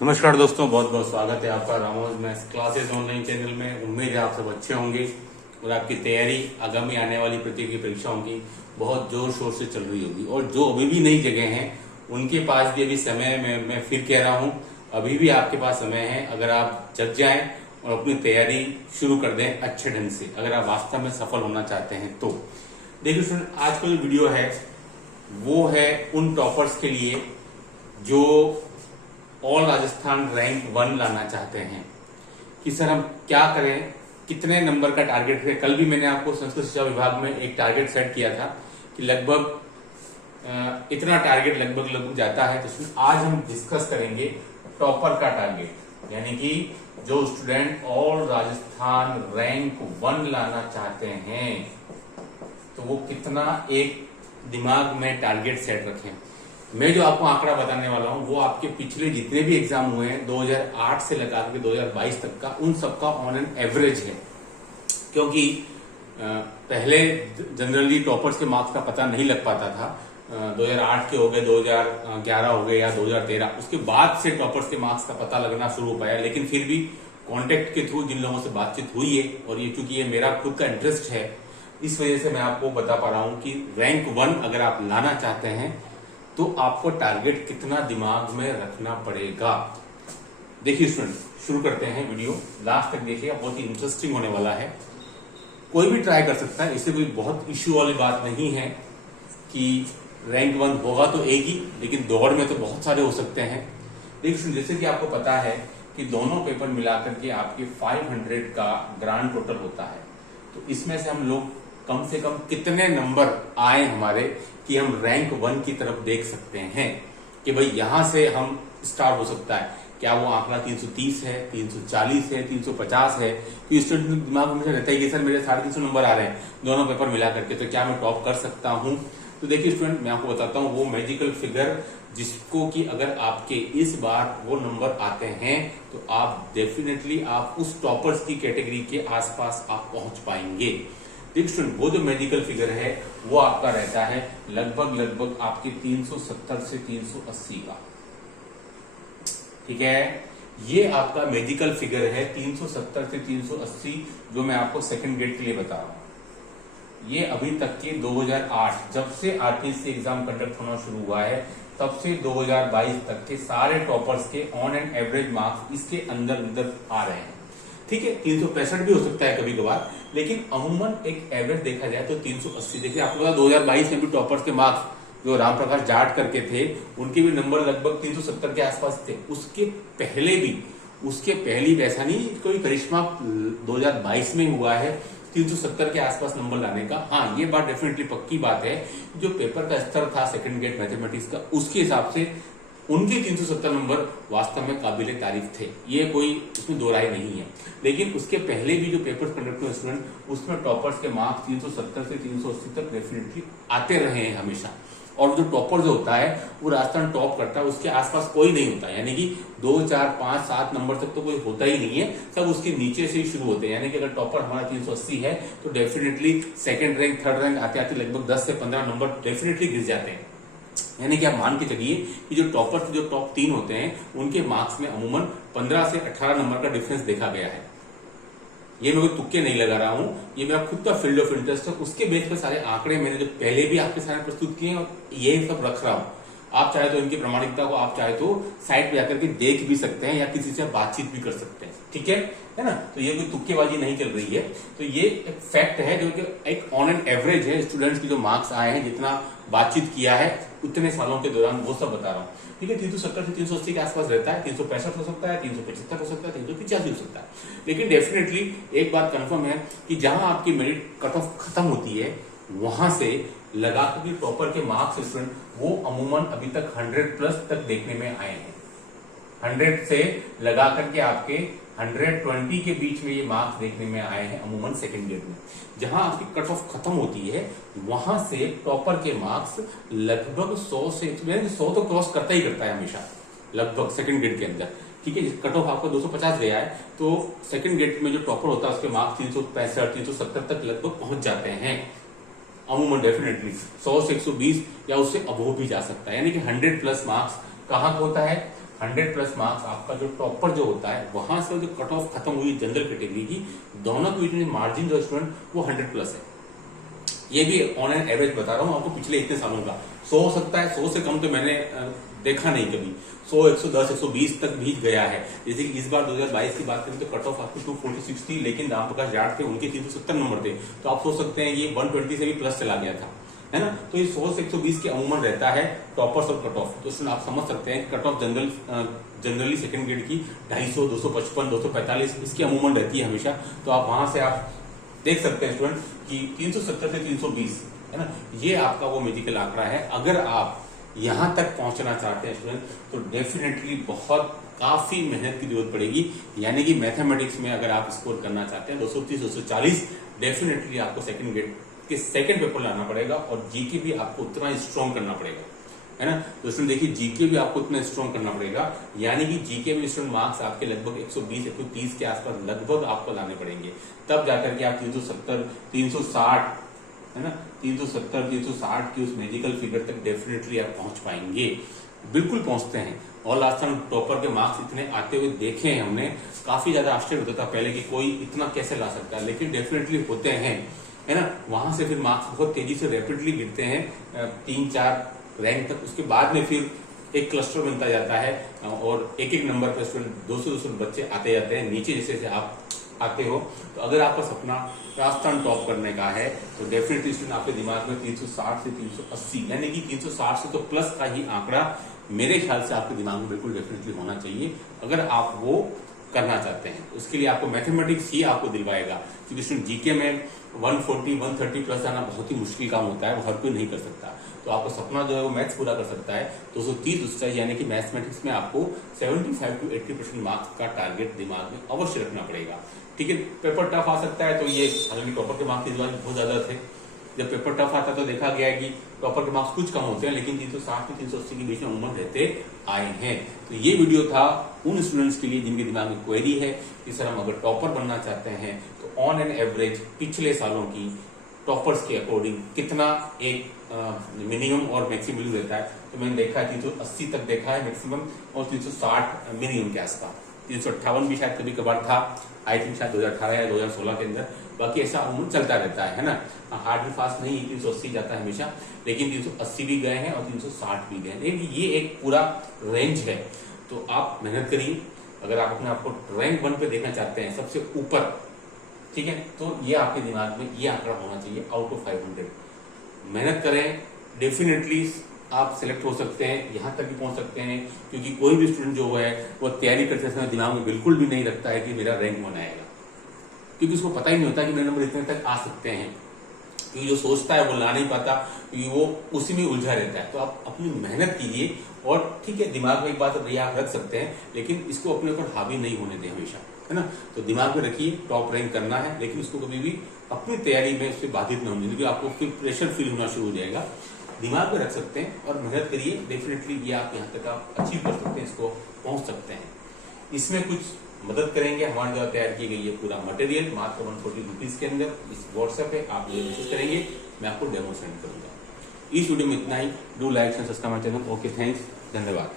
नमस्कार दोस्तों, बहुत बहुत स्वागत है आपका रामोज मैथ्स क्लासेस ऑनलाइन चैनल में। उम्मीद है आप सब अच्छे होंगे और आपकी तैयारी आगामी आने वाली प्रतियोगी परीक्षाओं की बहुत जोर शोर से चल रही होगी। और जो अभी भी नई जगह हैं उनके पास भी अभी समय मैं फिर कह रहा हूं, अभी भी आपके पास समय है। अगर आप जग जाएं और अपनी तैयारी शुरू कर दें अच्छे ढंग से, अगर आप वास्तव में सफल होना चाहते हैं तो देखिए स्टूडेंट, आज का जो वीडियो है वो है उन टॉपर्स के लिए जो ऑल राजस्थान रैंक 1 लाना चाहते हैं कि सर हम क्या करें, कितने नंबर का टारगेट करें। कल भी मैंने आपको संस्कृत शिक्षा विभाग में एक टारगेट सेट किया था कि लगभग इतना टारगेट लगभग जाता है। तो आज हम डिस्कस करेंगे टॉपर का टारगेट, यानी कि जो स्टूडेंट ऑल राजस्थान रैंक 1 लाना चाहते हैं तो वो कितना एक दिमाग में टारगेट सेट रखें। मैं जो आपको आंकड़ा बताने वाला हूं वो आपके पिछले जितने भी एग्जाम हुए हैं 2008 से लगा के 2022 तक का, उन सबका ऑन एन एवरेज है। क्योंकि पहले जनरली टॉपर्स के मार्क्स का पता नहीं लग पाता था। 2008 के हो गए, 2011 हो गए या 2013, उसके बाद से टॉपर्स के मार्क्स का पता लगना शुरू हो पाया। लेकिन फिर भी कॉन्टेक्ट के थ्रू जिन लोगों से बातचीत हुई है, और ये चूंकि ये मेरा खुद का इंटरेस्ट है, इस वजह से मैं आपको बता पा रहा हूं कि रैंक 1 अगर आप लाना चाहते हैं तो आपको टारगेट कितना दिमाग में रखना पड़ेगा। देखिए स्टूडेंट, शुरू करते हैं वीडियो, लास्ट तक देखिएगा, बहुत ही इंटरेस्टिंग होने वाला है। कोई भी ट्राई कर सकता है, इससे कोई बहुत इश्यू वाली बात नहीं है कि रैंक 1 होगा तो एक ही, लेकिन दौड़ में तो बहुत सारे हो सकते हैं। देखिए जैसे कि आपको पता है कि दोनों पेपर मिलाकर के आपके 500 का ग्रांड टोटल होता है। तो इसमें से हम लोग कम से कम कितने नंबर आए हमारे कि हम रैंक 1 की तरफ देख सकते हैं कि भाई यहां से हम स्टार्ट हो सकता है। क्या वो आंकड़ा 330 है, 340 है, 350 है? तो स्टूडेंट दिमाग में रहता है कि सर मेरे 350 नंबर आ रहे हैं दोनों पेपर मिला करके, तो क्या मैं टॉप कर सकता हूं? तो देखिए स्टूडेंट, मैं आपको बताता हूं वो मैजिकल फिगर जिसको कि अगर आपके इस बार वो नंबर आते हैं तो आप डेफिनेटली आप उस टॉपर्स की कैटेगरी के आसपास आप पहुंच पाएंगे। देखिए स्टूडेंट, वो जो मैजिकल फिगर है वो आपका रहता है लगभग आपके 370 से 380 का। ठीक है, ये आपका मैजिकल फिगर है 370 से 380, जो मैं आपको सेकंड ग्रेड के लिए बता रहा हूं। ये अभी तक के 2008 जब से आरटीसी एग्जाम कंडक्ट होना शुरू हुआ है तब से 2022 तक के सारे टॉपर्स के ऑन एंड एवरेज मार्क्स इसके अंदर आ रहे हैं। ठीक है, 365 भी हो सकता है कभी कभार, लेकिन अमूमन एक एवरेज देखा जाए तो 380। देखिए आपको पता 2022 में भी टॉपर्स के मार्क्स जो राम प्रकाश जाट करके थे उनके भी नंबर लगभग 370 के आसपास थे। उसके पहले भी ऐसा नहीं कोई करिश्मा 2022 में हुआ है 370 के आसपास नंबर लाने का। हाँ, ये बात डेफिनेटली पक्की बात है, जो पेपर का स्तर था सेकंड ग्रेड मैथमेटिक्स का, उसके हिसाब से उनके 370 नंबर वास्तव में काबिले तारीफ थे, ये कोई उसमें दो राय नहीं है। लेकिन उसके पहले भी जो पेपर्स कंडक्ट हुए स्टूडेंट, उसमें टॉपर्स के मार्क्स 370 से 380 तक डेफिनेटली आते रहे हैं हमेशा। और जो टॉपर जो होता है वो राजस्थान टॉप करता है, उसके आसपास कोई नहीं होता, यानी कि 2, 4, 5, 7 नंबर तक तो कोई होता ही नहीं है, सब उसके नीचे से ही शुरू होते हैं। यानी कि अगर टॉपर हमारा 380 है तो definitely second rank, third rank आते आते लगभग 10 से 15 नंबर डेफिनेटली गिर जाते हैं। यानी कि आप मान के चलिए कि जो टॉपर जो टॉप 3 होते हैं उनके मार्क्स में अमूमन 15 से 18 नंबर का डिफरेंस देखा गया है। ये मैं कोई तुक्के नहीं लगा रहा हूं, ये मेरा खुद का फील्ड ऑफ इंटरेस्ट है। उसके बेस पर सारे आंकड़े मैंने जो पहले भी आपके सामने प्रस्तुत किए हैं और ये सब रख रहा हूं। आप चाहे तो इनकी प्रामाणिकता को आप चाहे तो साइट पे जाकर के देख भी सकते हैं या किसी से बातचीत भी कर सकते हैं। ठीक है ना? तो ये कोई तुक्केबाजी नहीं चल रही है। तो ये एक फैक्ट है जो कि एक ऑन एन एवरेज है, स्टूडेंट्स की जो मार्क्स आए हैं, जितना बातचीत किया है उतने सालों के दौरान, वो सब बता रहा हूँ। ठीक है, 370 से 380 के आसपास रहता है, 365 हो सकता है, 375 हो सकता है, 385 हो सकता है। लेकिन डेफिनेटली एक बात कंफर्म है कि जहां आपकी मेरिट कट ऑफ खत्म होती है वहां से लगाकर के टॉपर के मार्क्स स्टूडेंट वो अमूमन अभी तक 100+ तक देखने में आए हैं। 100 से लगा करके आपके 120 के बीच में ये मार्क्स देखने में आए हैं अमूमन सेकंड ग्रेड में। जहां आपकी कट ऑफ खत्म होती है वहां से टॉपर के मार्क्स लगभग 100 से 100 तो क्रॉस करता ही करता है हमेशा लगभग सेकंड ग्रेड के अंदर। ठीक है, कट ऑफ आपका 250 गया है तो सेकंड ग्रेड में जो टॉपर होता है उसके मार्क्स 365, 370 तक लगभग पहुंच जाते हैं अमूमन। डेफिनेटली 100 से 120 या उससे अबोव भी जा सकता है। यानी कि 100+ मार्क्स कहां होता है? 100+ मार्क्स आपका जो टॉपर जो होता है, वहां से जो कट ऑफ खत्म हुई जनरल कैटेगरी की, दोनों के बीच में मार्जिन जो स्टूडेंट वो 100+ है। ये भी ऑन एन एवरेज बता रहा हूँ आपको पिछले इतने सालों का। 100 हो सकता है, 100 से कम तो मैंने देखा नहीं कभी। 100, 110, 120 तक भी गया है। जैसे कि इस बार 2022 की बात करें तो कट ऑफ आपकी 246 थी, लेकिन राम प्रकाश जाट थे, उनके 370 नंबर थे। तो आप सोच सकते हैं ये 120 से भी प्लस चला गया था, है ना। तो ये 100 से 120 के अमूमन रहता है टॉपर्स और कट ऑफ। तो आप समझ सकते हैं cut off generally second grade की 250, 255, 245 इसकी अमूमन रहती है हमेशा। तो आप वहां से आप देख सकते हैं स्टूडेंट कि 370 से 320, है ना, ये आपका वो मैजिकल आंकड़ा है। अगर आप यहां तक पहुंचना चाहते हैं स्टूडेंट, तो डेफिनेटली बहुत काफी मेहनत की जरूरत पड़ेगी। यानी कि मैथमेटिक्स में अगर आप स्कोर करना चाहते हैं 230, 240, डेफिनेटली आपको सेकंड ग्रेड के सेकंड पेपर लाना पड़ेगा, और जीके भी आपको उतना स्ट्रॉन्ग करना पड़ेगा, है ना। तो स्टूडेंट देखिए जीके भी आपको उतना स्ट्रॉन्ग करना पड़ेगा, यानी कि जीके में स्टूडेंट मार्क्स आपके लगभग 120, 130 के आसपास लगभग आपको लाने पड़ेंगे, तब जाकर के आप 370, 360, है ना, 370, 360 की उस मैजिकल फिगर तक डेफिनेटली आप पहुंच पाएंगे। बिल्कुल पहुंचते हैं। और लास्ट टाइम टॉपर के मार्क्स इतने आते हुए देखे हैं हमने, काफी ज्यादा आश्चर्य होता था पहले कि कोई इतना कैसे ला सकता है, लेकिन डेफिनेटली होते हैं, है ना। वहां से फिर मार्क्स बहुत तेजी से रैपिडली गिरते हैं 3-4 रैंक तक। उसके बाद में फिर एक क्लस्टर बनता जाता है, और एक एक नंबर पर स्टूडेंट 200 बच्चे आते जाते हैं नीचे जैसे जैसे आप आते हो। तो अगर आपका सपना राजस्थान टॉप करने का है, तो डेफिनेटली स्टूडेंट आपके दिमाग में 360 से 380, यानी कि 360 से तो प्लस का ही आंकड़ा मेरे ख्याल से आपके दिमाग में बिल्कुल डेफिनेटली होना चाहिए, अगर आप वो करना चाहते हैं। उसके लिए आपको मैथमेटिक्स ही आपको दिलवाएगा, क्योंकि स्टूडेंट जीके में 140, 130 प्लस आना बहुत ही मुश्किल काम होता है, वो हर कोई नहीं कर सकता। तो आपका सपना जो है वो मैथ्स पूरा कर सकता है 230 उसका, यानी कि मैथमेटिक्स में आपको 75 to 80% मार्क्स का टारगेट दिमाग में अवश्य रखना पड़ेगा। ठीक है, पेपर टफ आ सकता है, तो ये हालांकि टॉपर के मार्क्स इस बार बहुत ज्यादा थे। जब पेपर टफ आता तो देखा गया है कि टॉपर के मार्क्स कुछ कम होते हैं, लेकिन 360 से 380 के बीच में उम्र रहते आए हैं। तो ये वीडियो था उन स्टूडेंट्स के लिए जिनके दिमाग में क्वेरी है कि सर हम अगर टॉपर बनना चाहते हैं तो ऑन एन एवरेज पिछले सालों की टॉपर्स के अकॉर्डिंग कितना एक मिनिमम और मैक्सिमम रहता है। तो मैंने देखा है 380 तक देखा है मैक्सिमम, और 360 मिनिमम के आसपास। 358 भी शायद कभी कभार था, आई थिंक शायद 2018 या 2016 के अंदर। बाकी ऐसा उम्र चलता रहता है ना, हार्ड एंड फास्ट नहीं 380 जाता है हमेशा, लेकिन 380 भी गए हैं और 360 भी गए हैं। लेकिन ये एक पूरा रेंज है। तो आप मेहनत करिए, अगर आप अपने आप को रैंक 1 पे देखना चाहते हैं सबसे ऊपर, ठीक है, तो ये आपके दिमाग में ये आंकड़ा होना चाहिए आउट ऑफ 500। मेहनत करें, डेफिनेटली आप सिलेक्ट हो सकते हैं, यहां तक भी पहुंच सकते हैं। क्योंकि कोई भी स्टूडेंट जो है वो तैयारी करते समय दिमाग में बिल्कुल भी नहीं रखता है कि मेरा रैंक 1 आएगा, क्योंकि उसको पता ही नहीं होता कि मेरे नंबर इतने तक आ सकते हैं। क्योंकि जो सोचता है वो ला नहीं पाता, क्योंकि वो उसी में उलझा रहता है। तो आप अपनी मेहनत कीजिए, और ठीक है दिमाग में एक बात आप रख सकते हैं, लेकिन इसको अपने ऊपर हावी नहीं होने दें हमेशा, है ना। तो दिमाग में रखिए टॉप रैंक करना है, लेकिन उसको कभी भी अपनी तैयारी में उससे बाधित न होने, क्योंकि आपको फिर प्रेशर फील होना शुरू हो जाएगा। दिमाग में रख सकते हैं और मेहनत करिए, डेफिनेटली ये आप यहाँ तक आप अचीव कर सकते हैं, इसको पहुंच सकते हैं। इसमें कुछ मदद करेंगे हमारे द्वारा तैयार की गई ये पूरा मटेरियल मात्र 140 रुपीज के अंदर इस व्हाट्सएप पे आप ये मैसेज करेंगे, मैं आपको डेमो सेंड करूंगा। इस वीडियो में इतना ही। Do like and subscribe my channel. Okay, thanks, धन्यवाद।